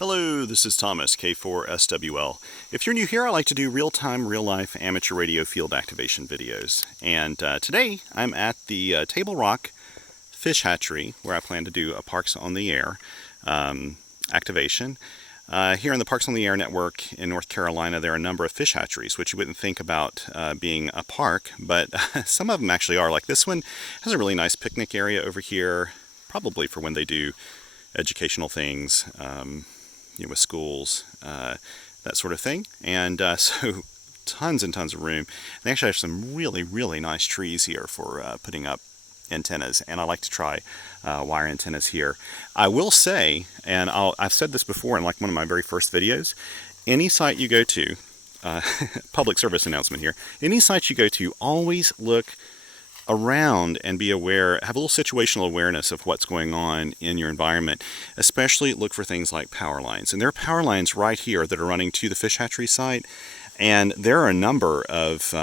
Hello, this is Thomas, K4SWL. If you're new here, I like to do real-time, real-life amateur radio field activation videos. And today, I'm at the Table Rock Fish Hatchery, where I plan to do a Parks on the Air activation. Here in the Parks on the Air network in North Carolina, there are a number of fish hatcheries, which you wouldn't think about being a park, but some of them actually are. Like this one has a really nice picnic area over here, probably for when they do educational things, with schools, that sort of thing. And so tons and tons of room. They actually have some really, really nice trees here for putting up antennas, and I like to try wire antennas here. I will say, and I've said this before in like one of my very first videos, any site you go to, public service announcement here, any site you go to, always look around and be aware, have a little situational awareness of what's going on in your environment. Especially look for things like power lines. And there are power lines right here that are running to the fish hatchery site, and there are a number of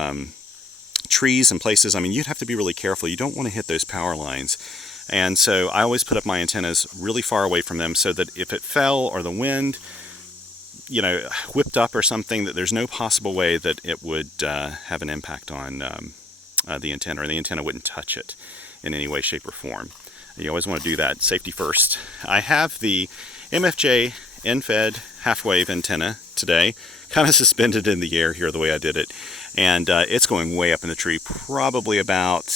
trees and places. I mean, you'd have to be really careful. You don't want to hit those power lines. And so I always put up my antennas really far away from them so that if it fell or the wind, whipped up or something, that there's no possible way that it would have an impact on the antenna, or the antenna wouldn't touch it in any way, shape, or form. You always want to do that, safety first. I have the MFJ end-fed half-wave antenna today, kind of suspended in the air here the way I did it, and it's going way up in the tree, probably about,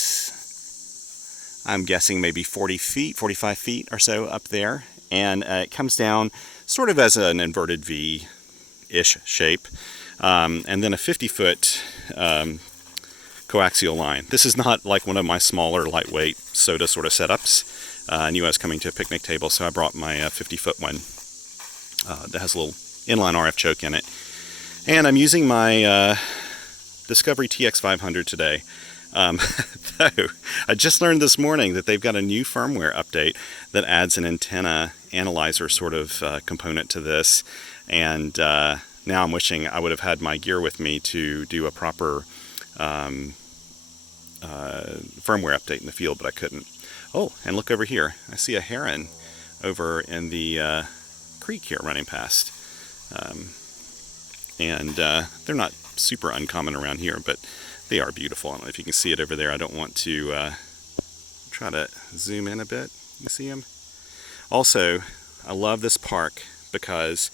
I'm guessing maybe 40 feet, 45 feet or so up there, and it comes down sort of as an inverted V-ish shape, and then a 50-foot coaxial line. This is not like one of my smaller, lightweight soda sort of setups. I knew I was coming to a picnic table, so I brought my 50-foot one that has a little inline RF choke in it. And I'm using my Discovery TX-500 today. Though I just learned this morning that they've got a new firmware update that adds an antenna analyzer sort of component to this. And now I'm wishing I would have had my gear with me to do a proper firmware update in the field, but I couldn't. Oh, and look over here. I see a heron over in the creek here running past. And they're not super uncommon around here, but they are beautiful. I don't know if you can see it over there. I don't want to try to zoom in a bit. You see them? Also, I love this park because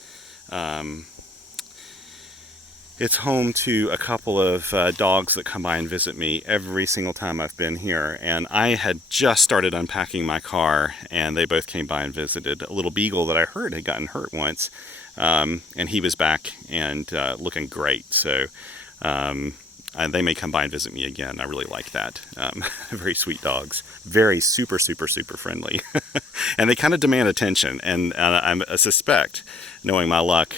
it's home to a couple of dogs that come by and visit me every single time I've been here. And I had just started unpacking my car, and they both came by and visited. A little beagle that I heard had gotten hurt once, and he was back and looking great. So they may come by and visit me again. I really like that. Very sweet dogs. Very super, super, super friendly. And they kind of demand attention. And I suspect, knowing my luck,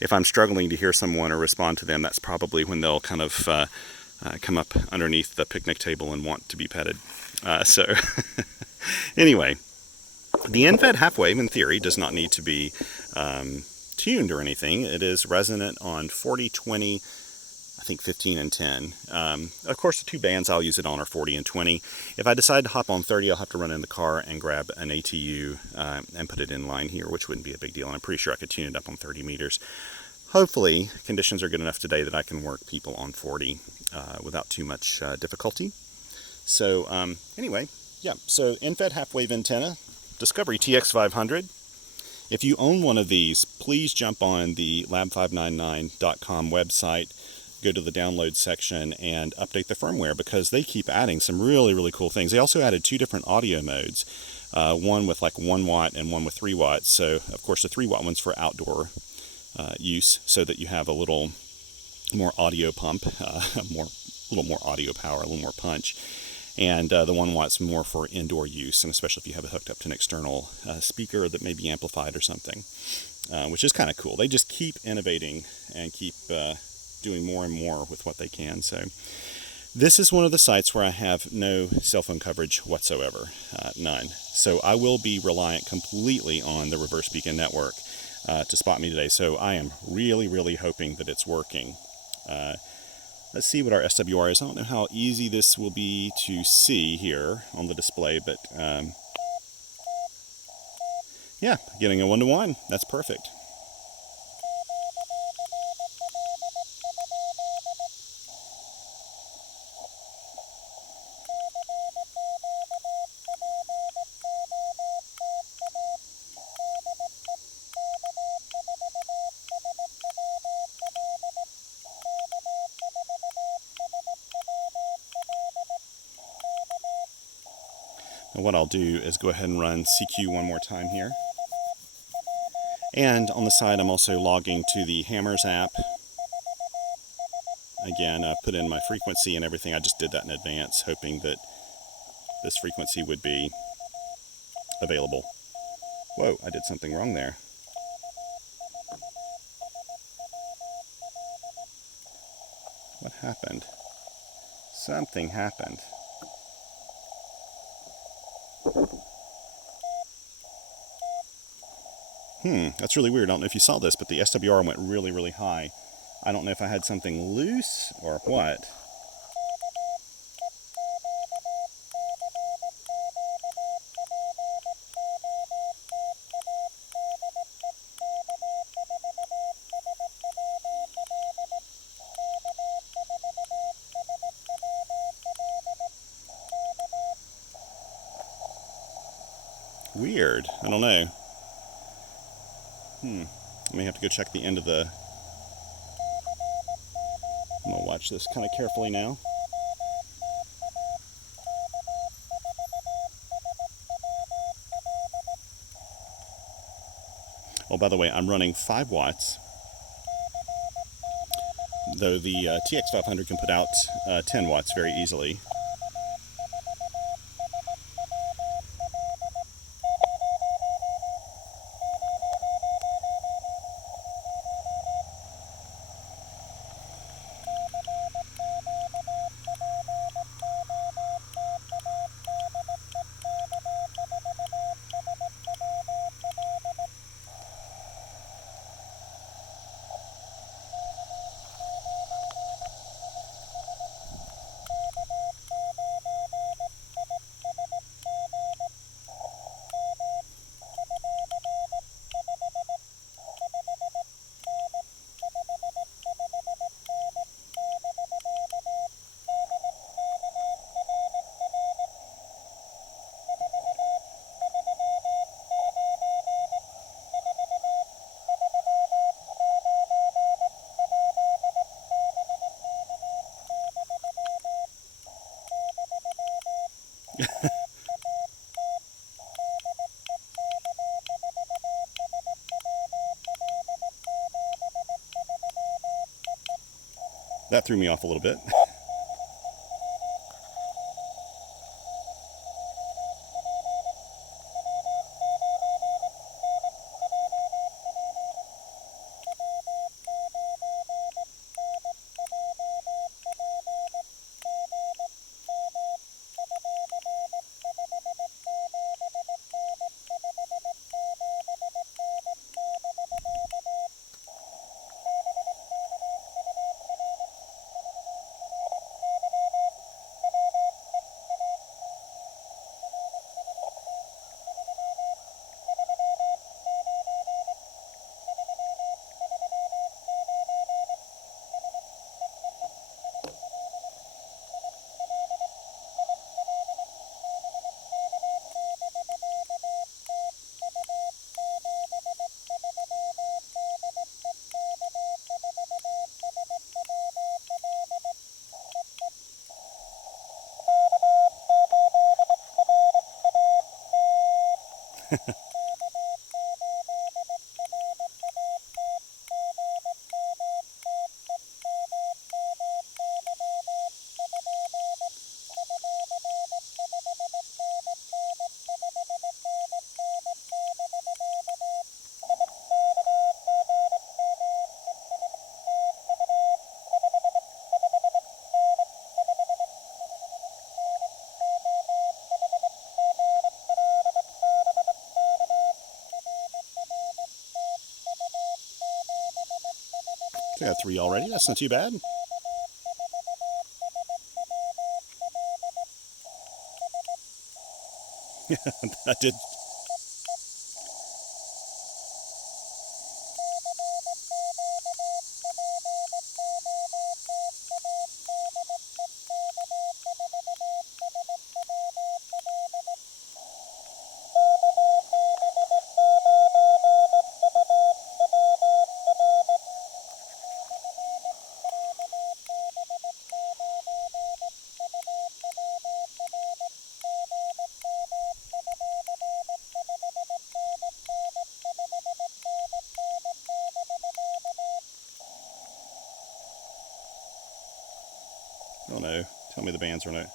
if I'm struggling to hear someone or respond to them, that's probably when they'll kind of come up underneath the picnic table and want to be petted. So anyway, the end-fed half-wave, in theory, does not need to be tuned or anything. It is resonant on 40, 20, I think 15 and 10. Of course, the two bands I'll use it on are 40 and 20. If I decide to hop on 30, I'll have to run in the car and grab an ATU and put it in line here, which wouldn't be a big deal. And I'm pretty sure I could tune it up on 30 meters. Hopefully, conditions are good enough today that I can work people on 40 without too much difficulty. So anyway, yeah, so end-fed half-wave antenna, Discovery TX-500. If you own one of these, please jump on the lab599.com website, go to the download section, and update the firmware, because they keep adding some really, really cool things. They also added 2 different audio modes, one with like 1 watt and one with 3 watts. So, of course, the 3 watt one's for outdoor use, so that you have a little more audio pump, a little more audio power, a little more punch. And the 1 watt's more for indoor use, and especially if you have it hooked up to an external speaker that may be amplified or something, which is kind of cool. They just keep innovating and keep doing more and more with what they can. So this is one of the sites where I have no cell phone coverage whatsoever, none. So I will be reliant completely on the reverse beacon network to spot me today. So I am really, really hoping that it's working. Let's see what our SWR is. I don't know how easy this will be to see here on the display, but Yeah, getting a 1-to-1. That's perfect. And what I'll do is go ahead and run CQ one more time here. And on the side, I'm also logging to the Hammers app. Again, I put in my frequency and everything. I just did that in advance, hoping that this frequency would be available. Whoa, I did something wrong there. What happened? Something happened. That's really weird. I don't know if you saw this, but the SWR went really, really high. I don't know if I had something loose or what. Weird. I don't know. I may have to go check the end of the... I'm going to watch this kind of carefully now. Oh, by the way, I'm running 5 watts, though the TX-500 can put out 10 watts very easily. That threw me off a little bit. I got 3 already. That's not too bad. I did. Oh no, tell me the bands are no.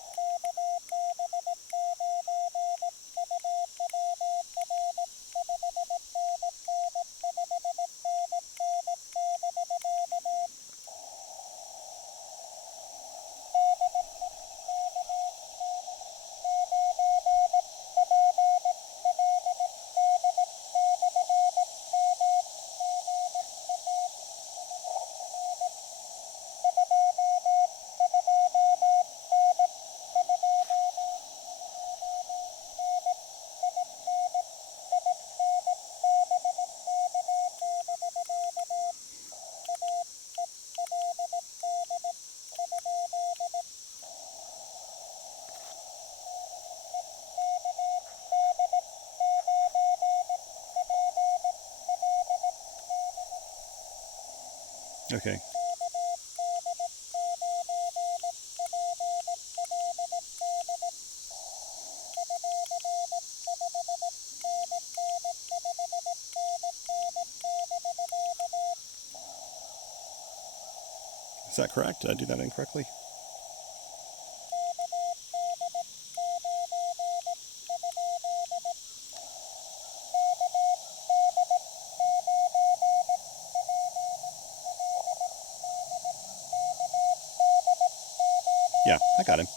Okay. Is that correct? Did I do that incorrectly? Yeah, I got him.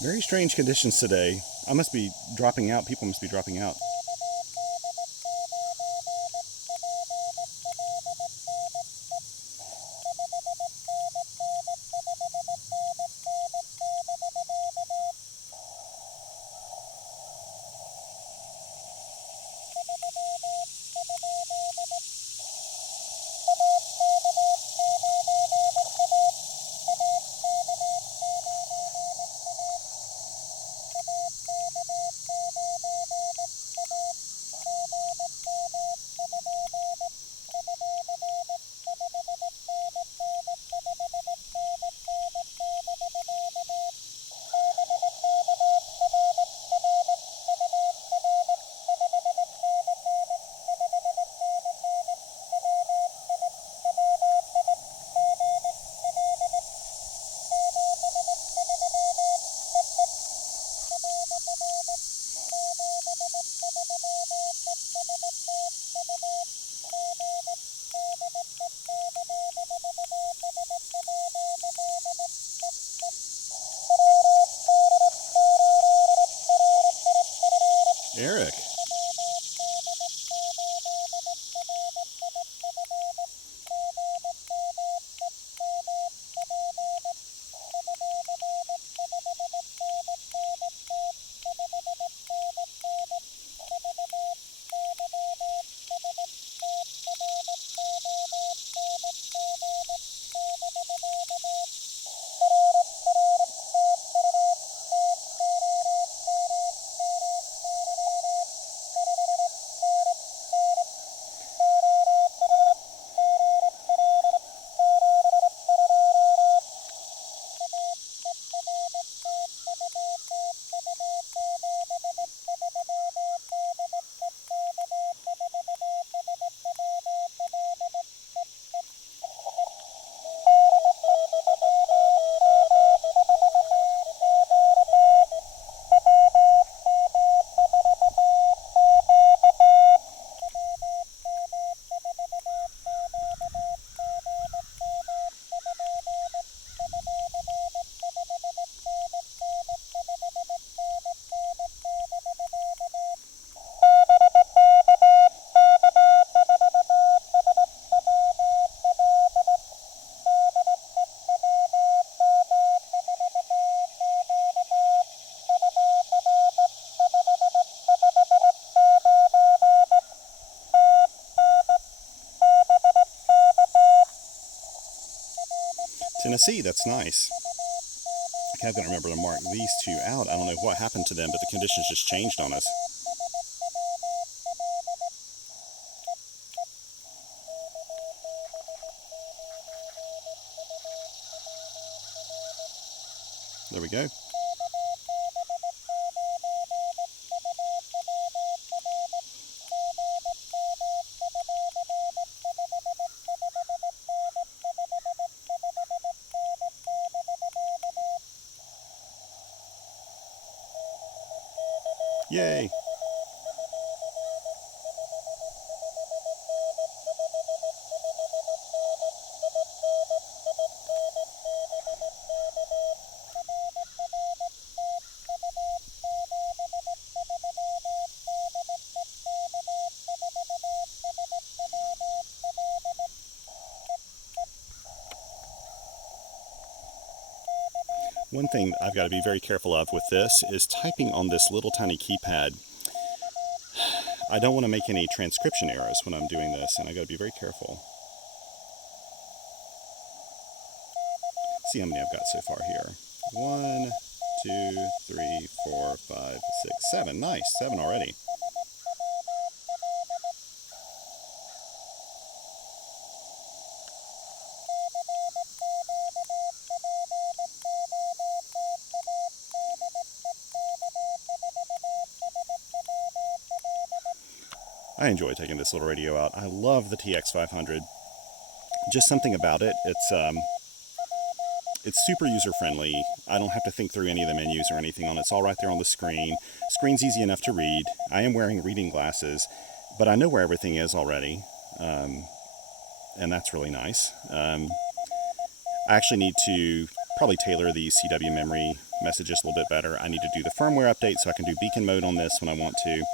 Very strange conditions today. I must be dropping out. People must be dropping out. Eric. Tennessee. That's nice. Okay, I've got to remember to mark these two out. I don't know what happened to them, but the conditions just changed on us. There we go. Yay! One thing I've got to be very careful of with this is typing on this little tiny keypad. I don't want to make any transcription errors when I'm doing this, and I've got to be very careful. See how many I've got so far here. 1, 2, 3, 4, 5, 6, 7. Nice, 7 already. I enjoy taking this little radio out. I love the TX-500. Just something about it. It's super user-friendly. I don't have to think through any of the menus or anything on it. It's all right there on the screen. Screen's easy enough to read. I am wearing reading glasses, but I know where everything is already, and that's really nice. I actually need to probably tailor the CW memory messages a little bit better. I need to do the firmware update so I can do beacon mode on this when I want to.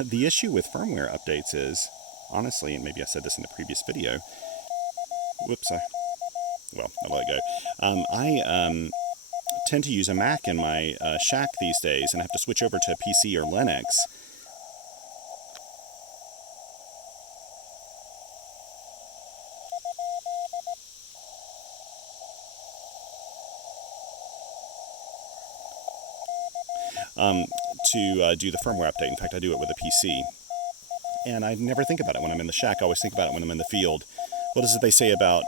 The issue with firmware updates is, honestly, and maybe I said this in the previous video, whoops, well, I'll let it go. I tend to use a Mac in my shack these days, and I have to switch over to PC or Linux. To do the firmware update. In fact, I do it with a PC. And I never think about it when I'm in the shack. I always think about it when I'm in the field. What is it they say about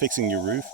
fixing your roof?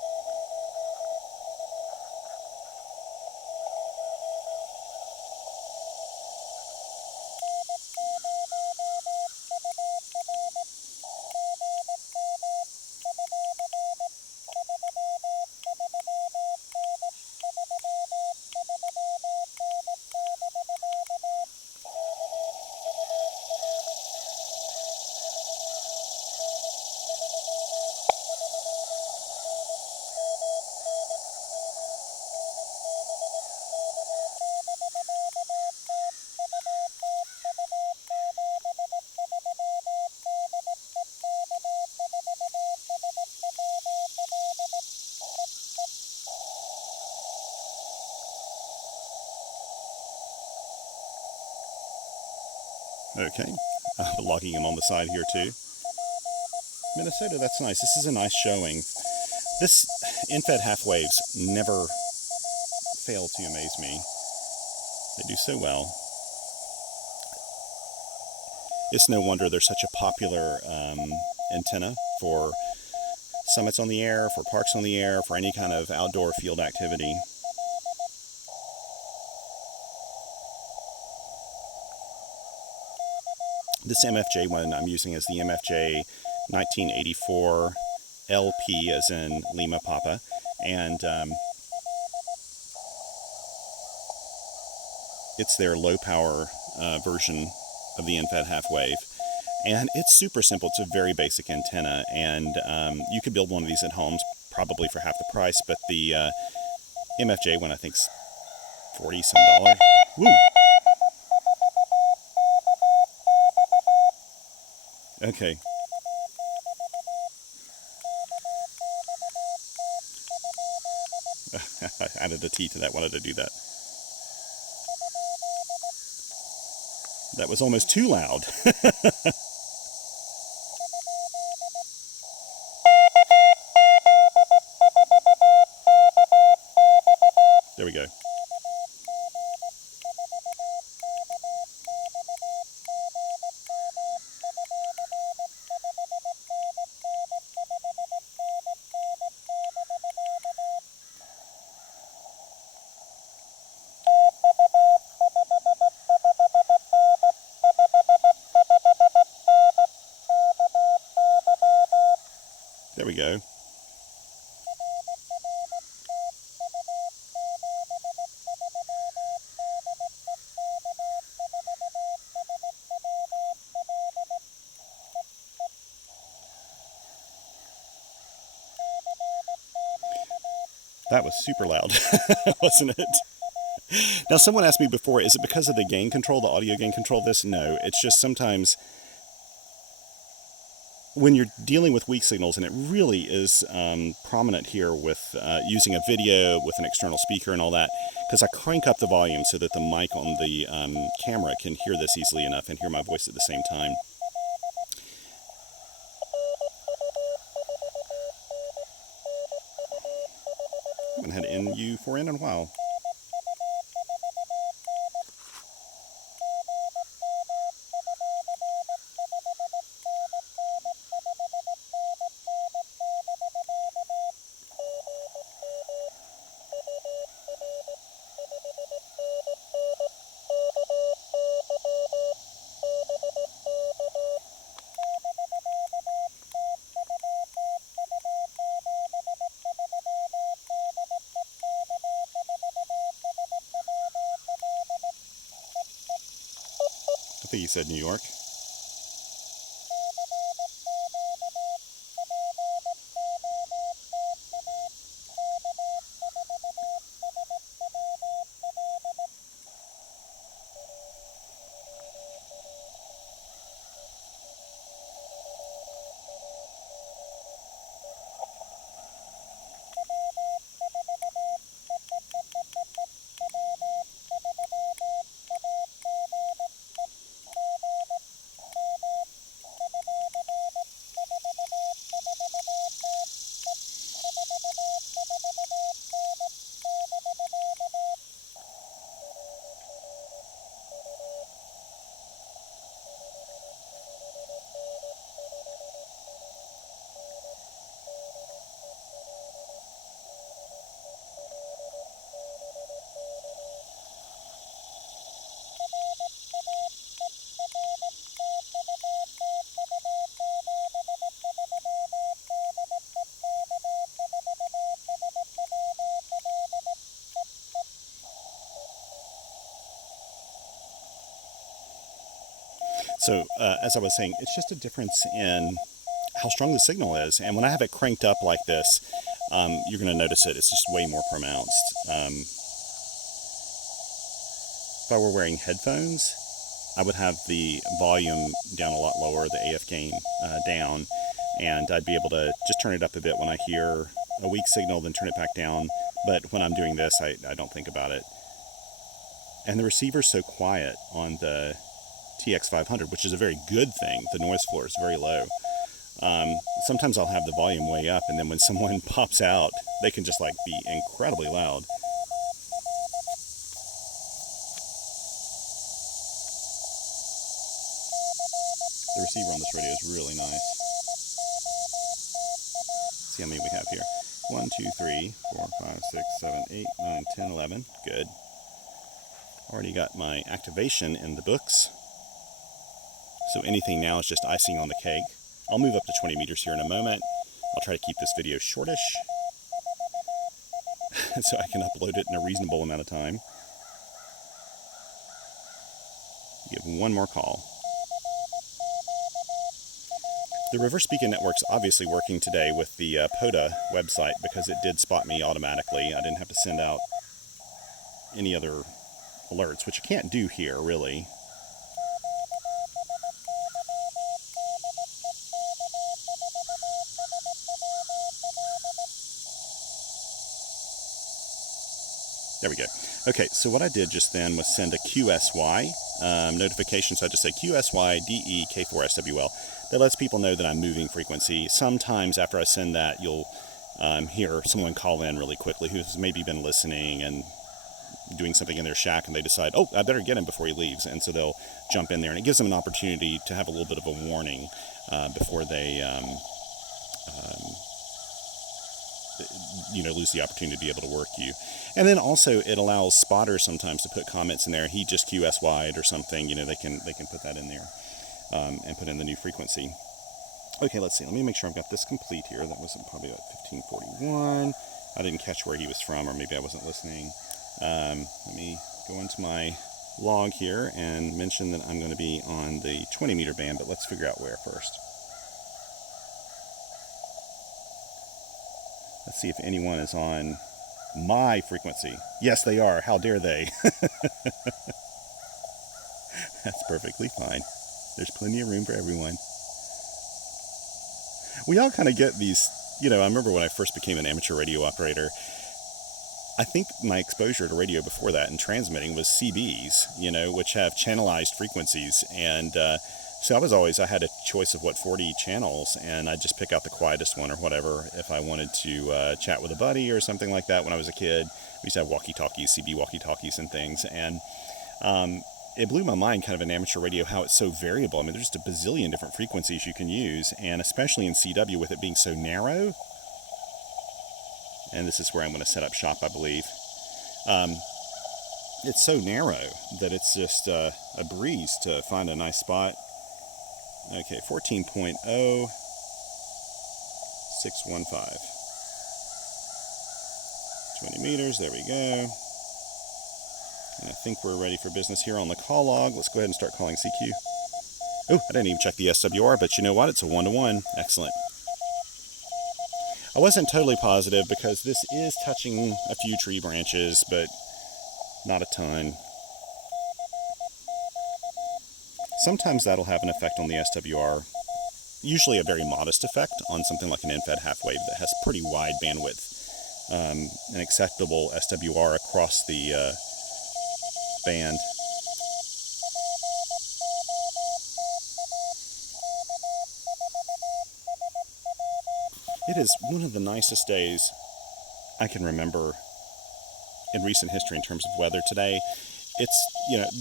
Okay, logging him on the side here too. Minnesota, that's nice. This is a nice showing. This in-fed half waves never fail to amaze me. They do so well. It's no wonder they're such a popular antenna for summits on the air, for parks on the air, for any kind of outdoor field activity. This MFJ one I'm using is the MFJ-1984LP, as in Lima Papa, and it's their low-power version of the in-fed half-wave. And it's super simple. It's a very basic antenna, and you could build one of these at home, probably for half the price, but the MFJ one I think's $40-some. Woo! Okay. I added a T to that, wanted to do that. That was almost too loud. There we go. There we go. That was super loud, wasn't it? Now, someone asked me before, is it because of the gain control, the audio gain control of this? No, it's just sometimes when you're dealing with weak signals, and it really is prominent here with using a video with an external speaker and all that, because I crank up the volume so that the mic on the camera can hear this easily enough and hear my voice at the same time. I haven't had NU4N in a while. I think he said New York. So, as I was saying, it's just a difference in how strong the signal is. And when I have it cranked up like this, you're going to notice it. It's just way more pronounced. If I were wearing headphones, I would have the volume down a lot lower, the AF gain down, and I'd be able to just turn it up a bit when I hear a weak signal, then turn it back down. But when I'm doing this, I don't think about it. And the receiver's so quiet on the TX-500, which is a very good thing. The noise floor is very low. Sometimes I'll have the volume way up, and then when someone pops out, they can just like be incredibly loud. The receiver on this radio is really nice. Let's see how many we have here. 1, 2, 3, 4, 5, 6, 7, 8, 9, 10, 11. Good. Already got my activation in the books. So anything now is just icing on the cake. I'll move up to 20 meters here in a moment. I'll try to keep this video shortish so I can upload it in a reasonable amount of time. Give one more call. The reverse beacon network's obviously working today with the POTA website because it did spot me automatically. I didn't have to send out any other alerts, which you can't do here, really. There we go. Okay, so what I did just then was send a QSY notification. So I just say QSY DEK4SWL. That lets people know that I'm moving frequency. Sometimes after I send that, you'll hear someone call in really quickly who's maybe been listening and doing something in their shack and they decide, oh, I better get him before he leaves. And so they'll jump in there, and it gives them an opportunity to have a little bit of a warning before they lose the opportunity to be able to work you. And then also it allows spotters sometimes to put comments in there. He just QS wide or something. They can put that in there and put in the new frequency. Okay, let's see. Let me make sure I've got this complete here. That was probably about 1541. I didn't catch where he was from, or maybe I wasn't listening. Let me go into my log here and mention that I'm going to be on the 20 meter band, but let's figure out where first. Let's see if anyone is on my frequency. Yes, they are. How dare they? That's perfectly fine. There's plenty of room for everyone. We all kind of get these, I remember when I first became an amateur radio operator, I think my exposure to radio before that and transmitting was CBs, which have channelized frequencies. And so I had a choice of 40 channels, and I'd just pick out the quietest one or whatever if I wanted to chat with a buddy or something like that when I was a kid. We used to have walkie-talkies, CB walkie-talkies and things. And it blew my mind, kind of in amateur radio, how it's so variable. I mean, there's just a bazillion different frequencies you can use, and especially in CW with it being so narrow. And this is where I'm going to set up shop, I believe. It's so narrow that it's just a breeze to find a nice spot. Okay, 14.0, 615. 20 meters, there we go. And I think we're ready for business here on the call log. Let's go ahead and start calling CQ. Oh, I didn't even check the SWR, but you know what? It's a 1-to-1. Excellent. I wasn't totally positive because this is touching a few tree branches, but not a ton. Sometimes that'll have an effect on the SWR, usually a very modest effect on something like an end-fed half-wave that has pretty wide bandwidth, an acceptable SWR across the band. It is one of the nicest days I can remember in recent history in terms of weather today. It's,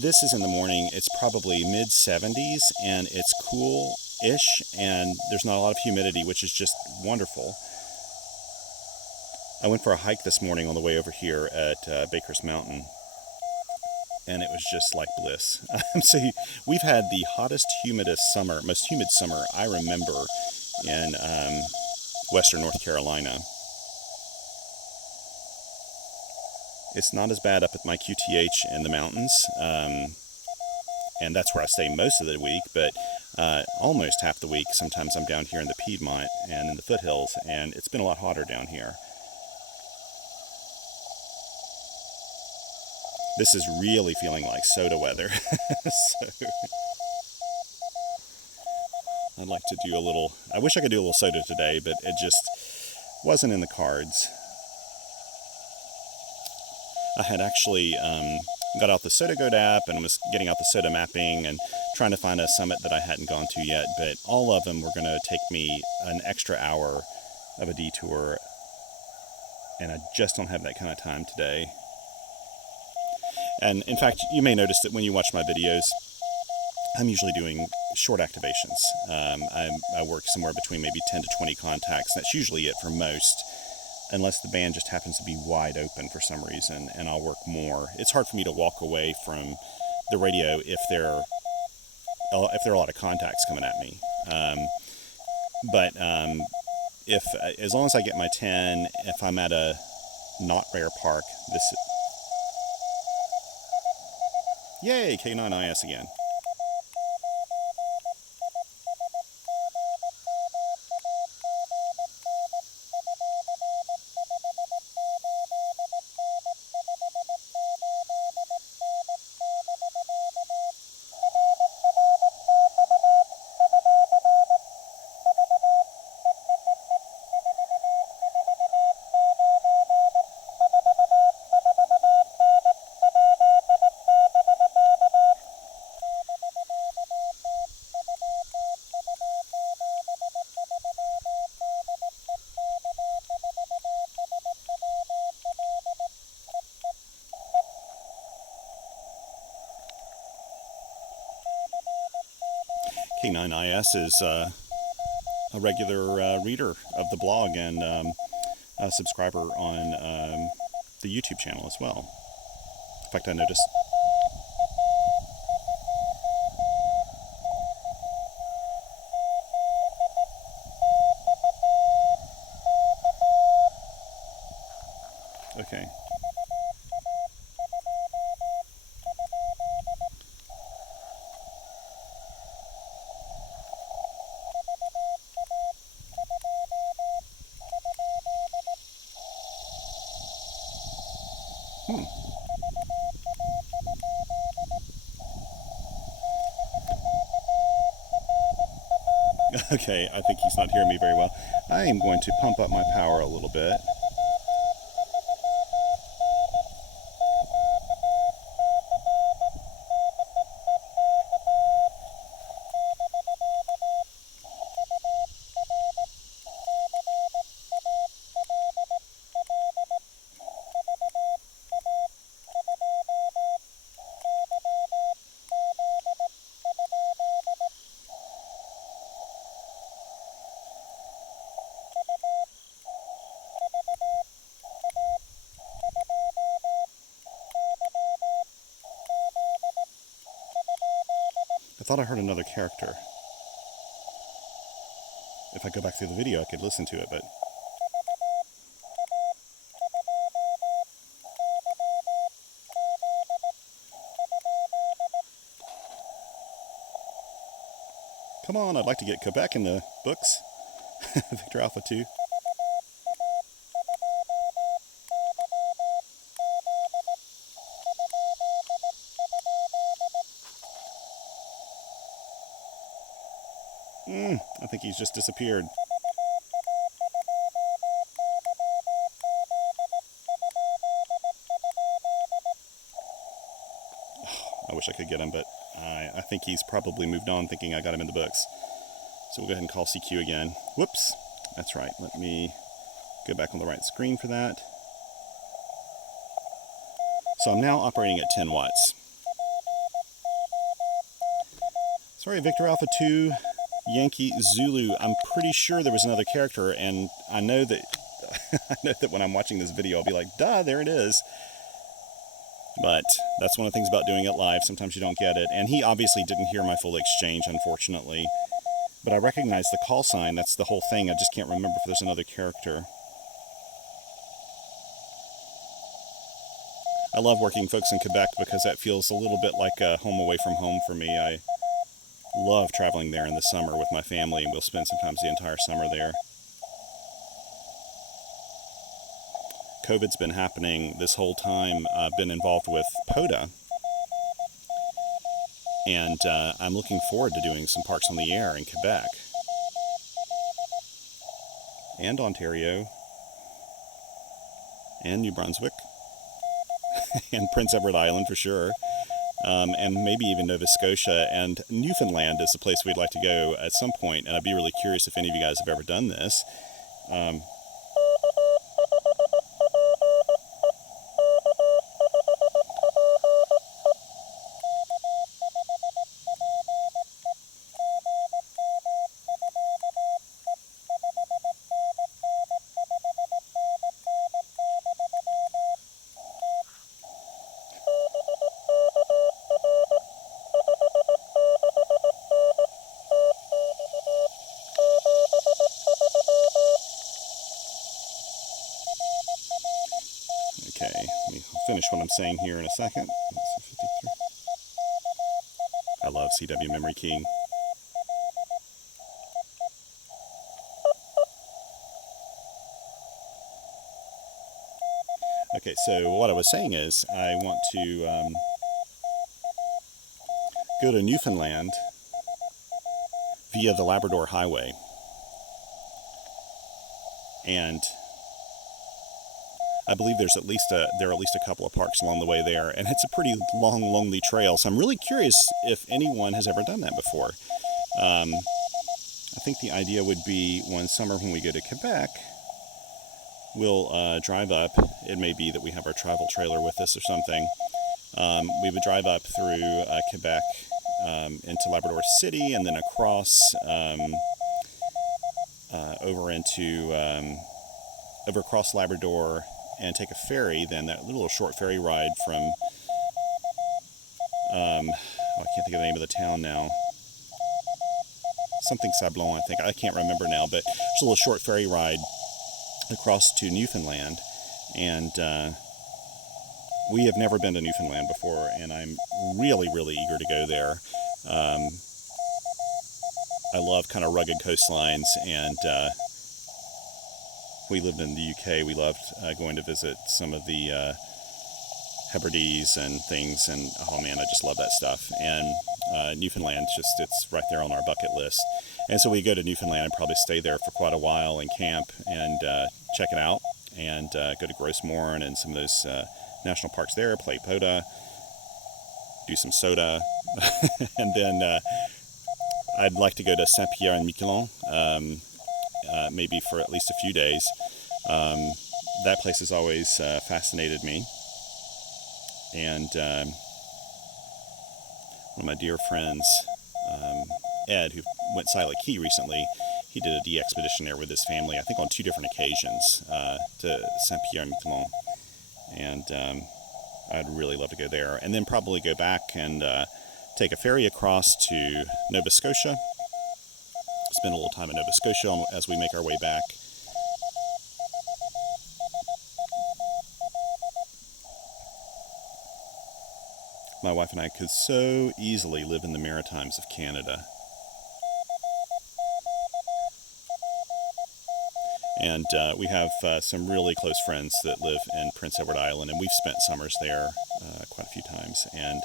this is in the morning, it's probably mid-70s, and it's cool-ish, and there's not a lot of humidity, which is just wonderful. I went for a hike this morning on the way over here at Baker's Mountain, and it was just like bliss. So we've had the hottest, most humid summer I remember in western North Carolina. It's not as bad up at my QTH in the mountains, and that's where I stay most of the week, but almost half the week, sometimes I'm down here in the Piedmont and in the foothills, and it's been a lot hotter down here. This is really feeling like soda weather. So I'd like to do I wish I could do a little soda today, but it just wasn't in the cards. I had actually got out the SodaGoat app and was getting out the soda mapping and trying to find a summit that I hadn't gone to yet, but all of them were going to take me an extra hour of a detour, and I just don't have that kind of time today. And in fact, you may notice that when you watch my videos, I'm usually doing short activations. I work somewhere between maybe 10 to 20 contacts. That's usually it for most, unless the band just happens to be wide open for some reason, and I'll work more. It's hard for me to walk away from the radio if there are a lot of contacts coming at me. But as long as I get my 10, if I'm at a not rare park, yay, K9IS again. K9IS is a regular reader of the blog and a subscriber on the YouTube channel as well. In fact, I noticed. Okay. Okay, I think he's not hearing me very well. I am going to pump up my power a little bit. I thought I heard another character. If I go back through the video, I could listen to it, but... Come on, I'd like to get Quebec in the books. Victor Alpha 2. I think he's just disappeared. I wish I could get him, but I think he's probably moved on thinking I got him in the books. So we'll go ahead and call CQ again. Whoops. That's right. Let me go back on the right screen for that. So I'm now operating at 10 watts. Sorry, Victor Alpha 2, Yankee Zulu. I'm pretty sure there was another character, and I know that I know that when I'm watching this video, I'll be like, duh, there it is. But that's one of the things about doing it live. Sometimes you don't get it. And he obviously didn't hear my full exchange, unfortunately. But I recognize the call sign. That's the whole thing. I just can't remember if there's another character. I love working folks in Quebec because that feels a little bit like a home away from home for me. I love traveling there in the summer with my family, and we'll spend sometimes the entire summer there. COVID's been happening this whole time. I've been involved with POTA, and I'm looking forward to doing some Parks on the Air in Quebec and Ontario and New Brunswick and Prince Edward Island for sure, and maybe even Nova Scotia, and Newfoundland is a place we'd like to go at some point, and I'd be really curious if any of you guys have ever done this. Okay, let me finish what I'm saying here in a second. I love CW memory keying. Okay, so what I was saying is I want to go to Newfoundland via the Labrador Highway. And I believe there are at least a couple of parks along the way there, and it's a pretty long, lonely trail. So I'm really curious if anyone has ever done that before. I think the idea would be one summer when we go to Quebec, we'll drive up. It may be that we have our travel trailer with us or something. We would drive up through Quebec into Labrador City, and then across over across Labrador, and take a ferry, then that little short ferry ride from, I can't think of the name of the town now, something Sablon, I think, I can't remember now, but it's a little short ferry ride across to Newfoundland, and we have never been to Newfoundland before, and I'm really, really eager to go there. I love kind of rugged coastlines, and we lived in the UK. We loved going to visit some of the Hebrides and things, and oh man, I just love that stuff. And Newfoundland, it's right there on our bucket list. And so we go to Newfoundland and probably stay there for quite a while and camp and check it out, and go to Grossmorn and some of those national parks there, play POTA, do some soda, and then I'd like to go to Saint-Pierre-and-Miquelon, maybe for at least a few days. That place has always fascinated me. And one of my dear friends, Ed, who went Silent Key recently, he did a de-expedition there with his family, I think on 2 different occasions, to Saint-Pierre-and-Miquelon. And I'd really love to go there. And then probably go back and take a ferry across to Nova Scotia, spend a little time in Nova Scotia as we make our way back. My wife and I could so easily live in the Maritimes of Canada. And we have some really close friends that live in Prince Edward Island, and we've spent summers there quite a few times. And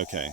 okay.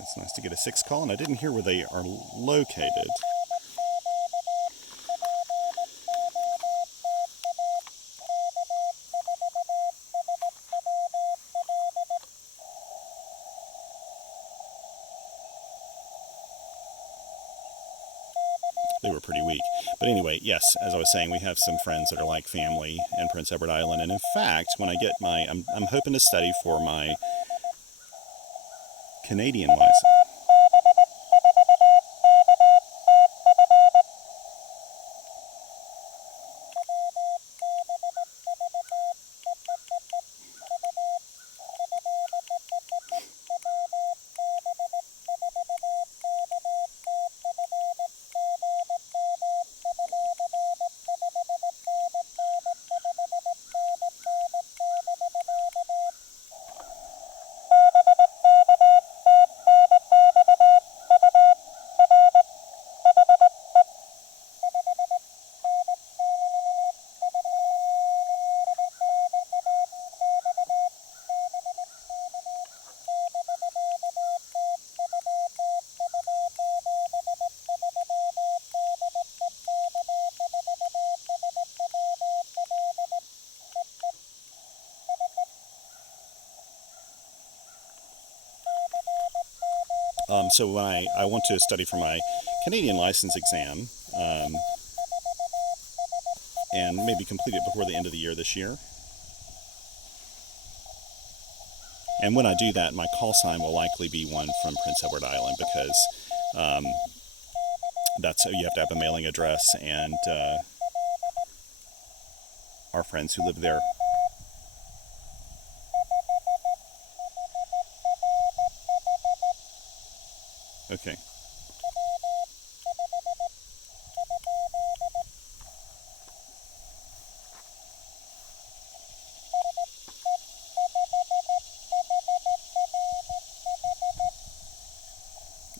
It's nice to get a 6 call, and I didn't hear where they are located. They were pretty weak. But anyway, yes, as I was saying, we have some friends that are like family in Prince Edward Island. And in fact, when I get I'm hoping to study for my Canadian license. So when I want to study for my Canadian license exam, and maybe complete it before the end of the year this year. And when I do that, my call sign will likely be one from Prince Edward Island, because that's you have to have a mailing address, and our friends who live there Okay.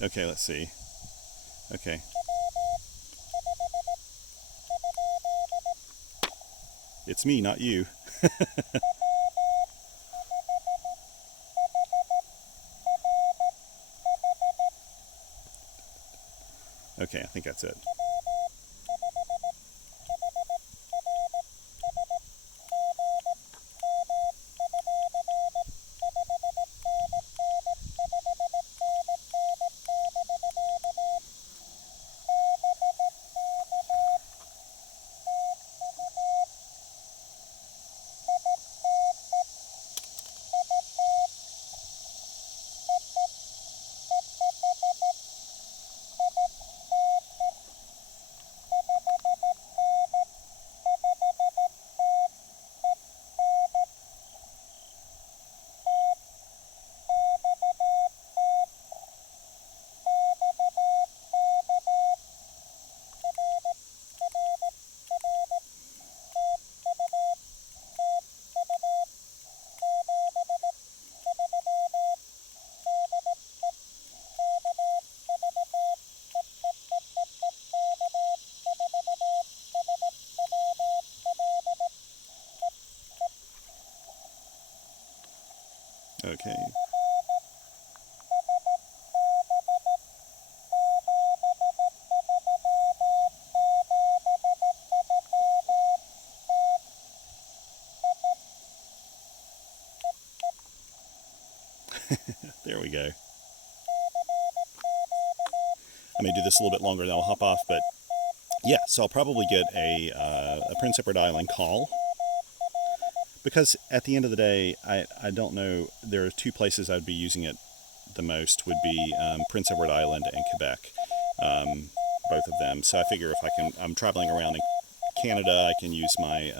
Okay, let's see. Okay. It's me, not you. Okay, I think that's it. Okay. There we go. I may do this a little bit longer, then I'll hop off, but yeah, so I'll probably get a Prince Edward Island call, because at the end of the day, I don't know, there are two places I'd be using it the most would be Prince Edward Island and Quebec, both of them. So I figure if I'm traveling around in Canada, I can use my,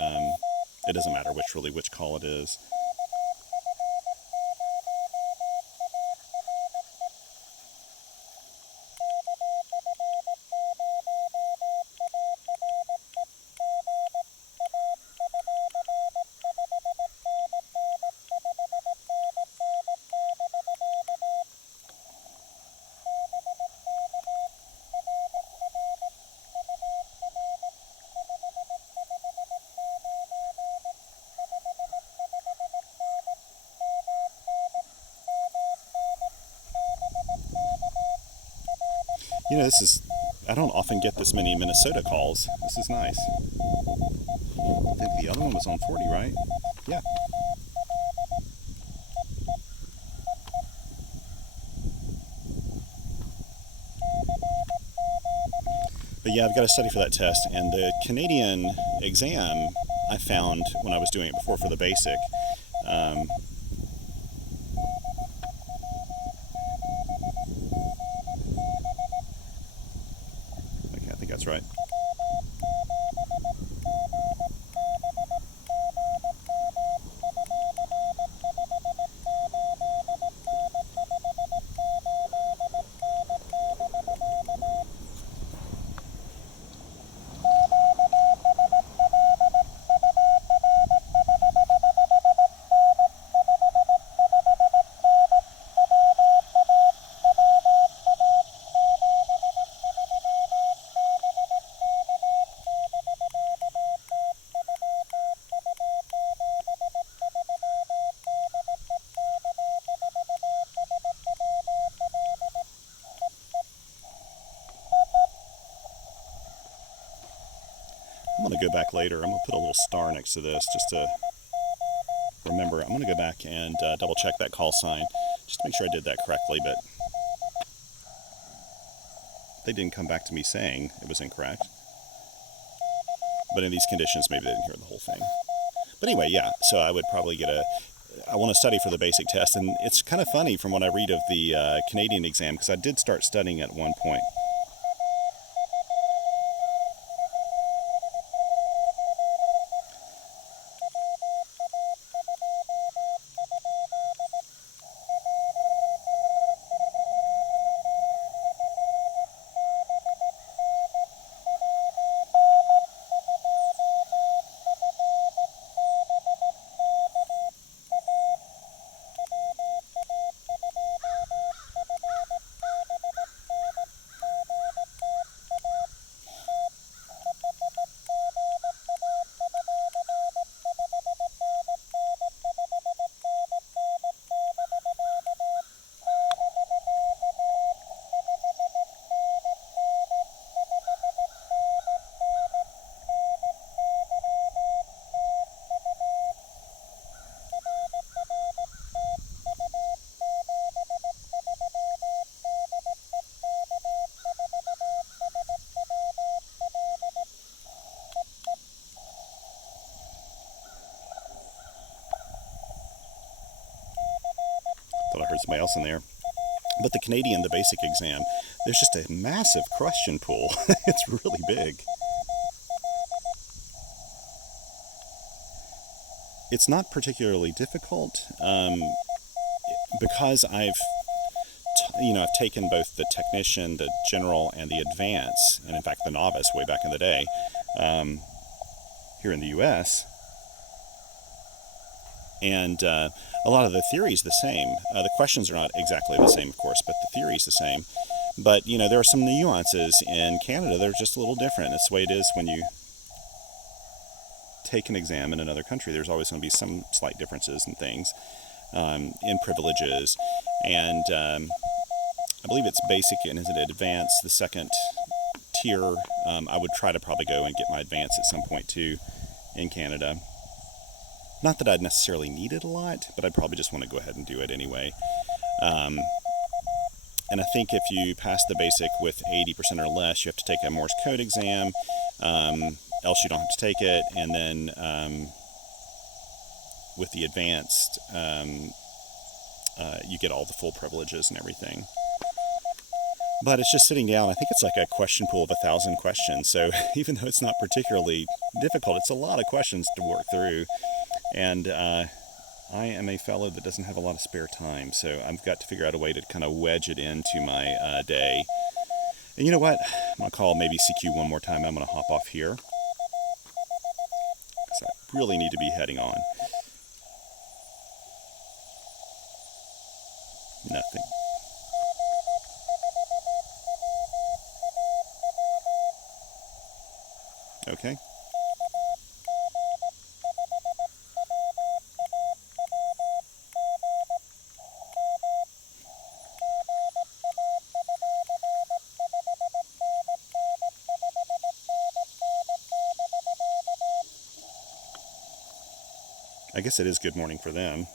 it doesn't matter which call it is. You know, I don't often get this many Minnesota calls. This is nice. I think the other one was on 40, right? Yeah. But yeah, I've got to study for that test. And the Canadian exam, I found when I was doing it before for the basic, okay, I think that's right. I'm going to go back later. I'm going to put a little star next to this just to remember. I'm going to go back and double check that call sign just to make sure I did that correctly, but they didn't come back to me saying it was incorrect. But in these conditions, maybe they didn't hear the whole thing. But anyway, yeah, so I would probably I want to study for the basic test, and it's kind of funny from what I read of the Canadian exam, because I did start studying at one point. heard somebody else in there. But the Canadian, the basic exam, there's just a massive question pool. It's really big. It's not particularly difficult because I've taken both the technician, the general, and the advance, and in fact the novice way back in the day, here in the U.S. And a lot of the theory is the same. The questions are not exactly the same, of course, but the theory is the same. But, there are some nuances in Canada that are just a little different. That's the way it is when you take an exam in another country. There's always going to be some slight differences in things, in privileges. And I believe it's basic and is it advanced, the second tier. I would try to probably go and get my advance at some point too in Canada. Not that I'd necessarily need it a lot, but I'd probably just want to go ahead and do it anyway. And I think if you pass the basic with 80% or less, you have to take a Morse code exam, else you don't have to take it. And then with the advanced, you get all the full privileges and everything. But it's just sitting down. I think it's like a question pool of 1,000 questions. So even though it's not particularly difficult, it's a lot of questions to work through. And I am a fellow that doesn't have a lot of spare time, so I've got to figure out a way to kind of wedge it into my day. And you know what? I'm going to call maybe CQ one more time. I'm going to hop off here because I really need to be heading on. Nothing. Okay. I guess it is good morning for them.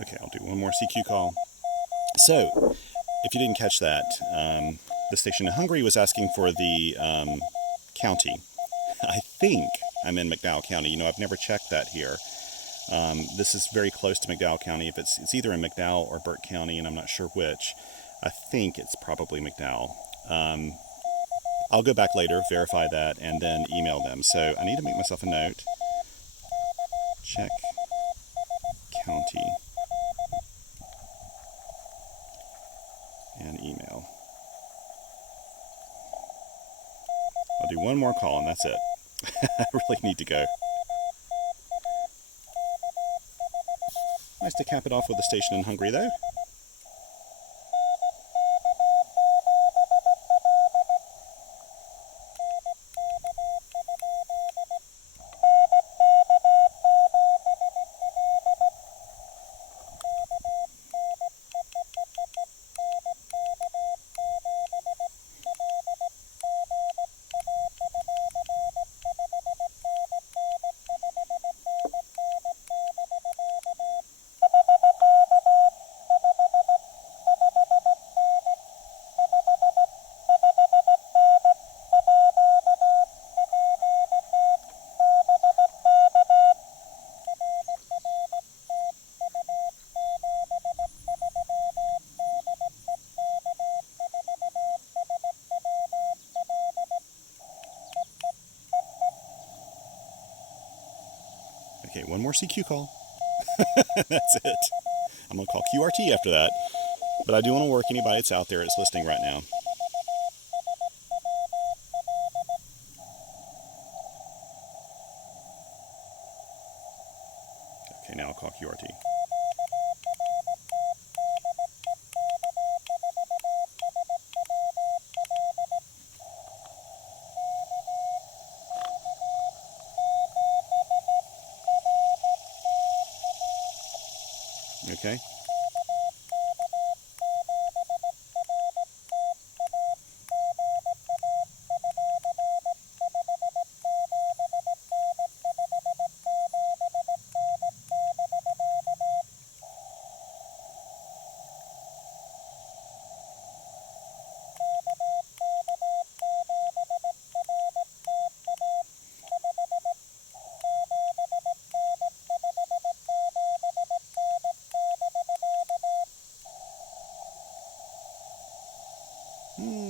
Okay, I'll do one more CQ call. So, if you didn't catch that, the station in Hungary was asking for the county. I think I'm in McDowell County. You know, I've never checked that here. This is very close to McDowell County. If it's either in McDowell or Burke County, and I'm not sure which. I think it's probably McDowell. I'll go back later, verify that, and then email them. So I need to make myself a note. Check county and email. I'll do one more call and that's it. I really need to go. Nice to cap it off with a station in Hungary though. Okay, one more CQ call. That's it. I'm going to call QRT after that. But I do want to work anybody that's out there that's listening right now. Okay, now I'll call QRT. Okay.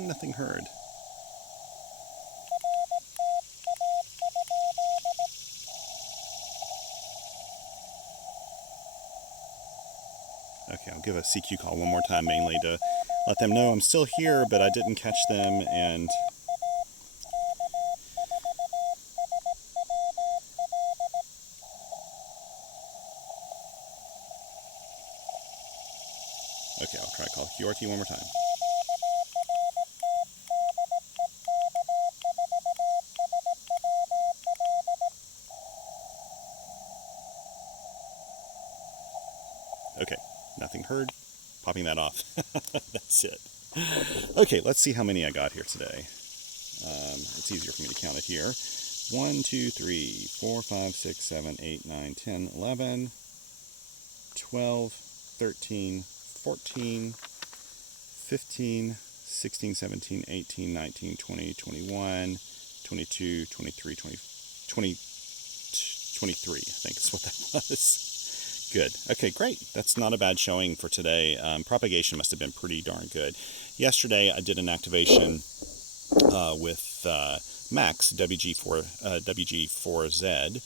Nothing heard. Okay, I'll give a CQ call one more time, mainly to let them know I'm still here, but I didn't catch them, and okay, I'll try to call QRT one more time. Okay, nothing heard. Popping that off. That's it. Okay, let's see how many I got here today. It's easier for me to count it here. 1, 2, 3, 4, 5, 6, 7, 8, 9, 10, 11, 12, 13, 14, 15, 16, 17, 18, 19, 20, 21, 22, 23, 20, 23, I think is what that was. Good. Okay, great. That's not a bad showing for today. Propagation must have been pretty darn good. Yesterday, I did an activation with Max, WG4Z,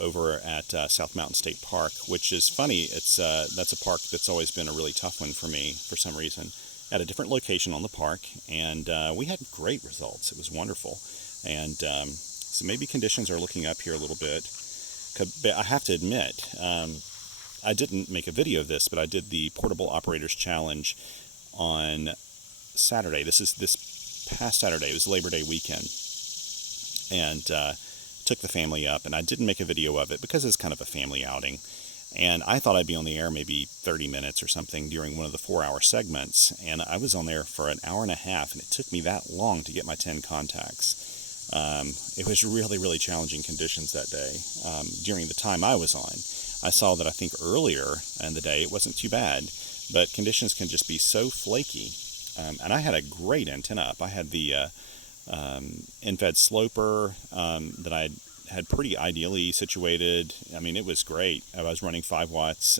over at South Mountain State Park, which is funny. That's a park that's always been a really tough one for me for some reason. At a different location on the park, and we had great results. It was wonderful. And so maybe conditions are looking up here a little bit. I have to admit, I didn't make a video of this, but I did the Portable Operators Challenge on Saturday. This past Saturday. It was Labor Day weekend. And took the family up, and I didn't make a video of it because it's kind of a family outing. And I thought I'd be on the air maybe 30 minutes or something during one of the 4-hour segments. And I was on there for an hour and a half, and it took me that long to get my 10 contacts. It was really, really challenging conditions that day during the time I was on. I saw that I think earlier in the day it wasn't too bad, but conditions can just be so flaky. And I had a great antenna up. I had the infed sloper that I had pretty ideally situated. I mean, it was great. I was running 5 watts,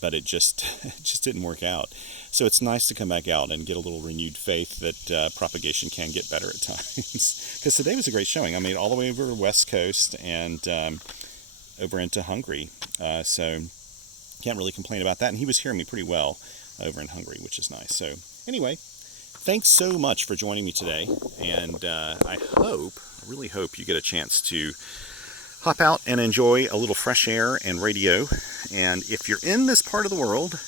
but it just it just didn't work out. So it's nice to come back out and get a little renewed faith that propagation can get better at times. Because today was a great showing. I made it all the way over West Coast and over into Hungary. So can't really complain about that. And he was hearing me pretty well over in Hungary, which is nice. So anyway, thanks so much for joining me today. And I really hope you get a chance to hop out and enjoy a little fresh air and radio. And if you're in this part of the world,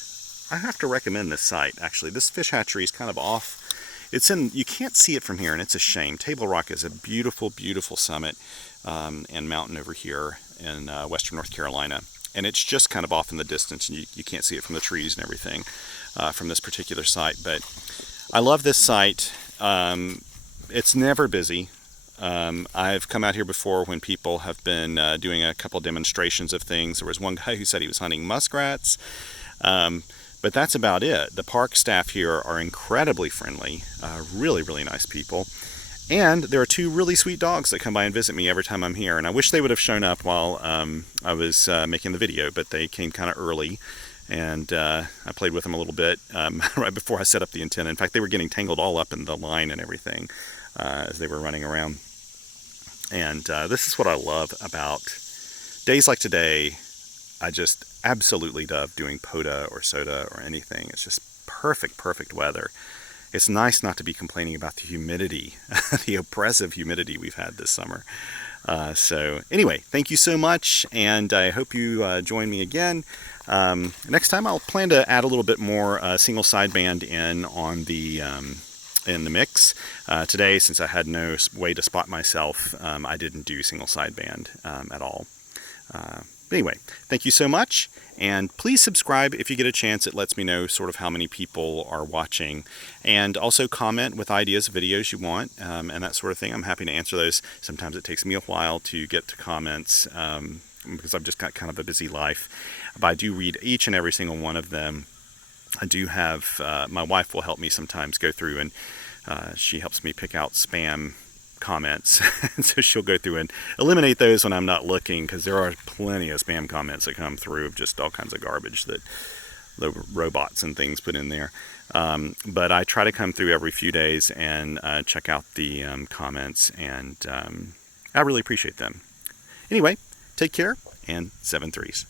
I have to recommend this site. Actually, this fish hatchery is kind of off. You can't see it from here, and it's a shame. Table Rock is a beautiful, beautiful summit and mountain over here in western North Carolina. And it's just kind of off in the distance, and you can't see it from the trees and everything from this particular site. But I love this site. It's never busy. I've come out here before when people have been doing a couple demonstrations of things. There was one guy who said he was hunting muskrats, but that's about it. The park staff here are incredibly friendly, really, really nice people. And there are 2 really sweet dogs that come by and visit me every time I'm here. And I wish they would have shown up while I was making the video, but they came kind of early. And I played with them a little bit right before I set up the antenna. In fact, they were getting tangled all up in the line and everything as they were running around. And this is what I love about days like today. I just absolutely love doing POTA or SOTA or anything. It's just perfect, perfect weather. It's nice not to be complaining about the humidity, the oppressive humidity we've had this summer. So anyway, thank you so much, and I hope you join me again. Next time I'll plan to add a little bit more single sideband in the mix. Today, since I had no way to spot myself, I didn't do single sideband at all. But anyway, thank you so much, and please subscribe if you get a chance. It lets me know sort of how many people are watching, and also comment with ideas of videos you want and that sort of thing. I'm happy to answer those. Sometimes it takes me a while to get to comments because I've just got kind of a busy life, but I do read each and every single one of them. I do have, my wife will help me sometimes go through, and she helps me pick out spam comments. So she'll go through and eliminate those when I'm not looking, because there are plenty of spam comments that come through of just all kinds of garbage that the robots and things put in there. But I try to come through every few days and check out the comments, and I really appreciate them. Anyway, take care, and 7 threes.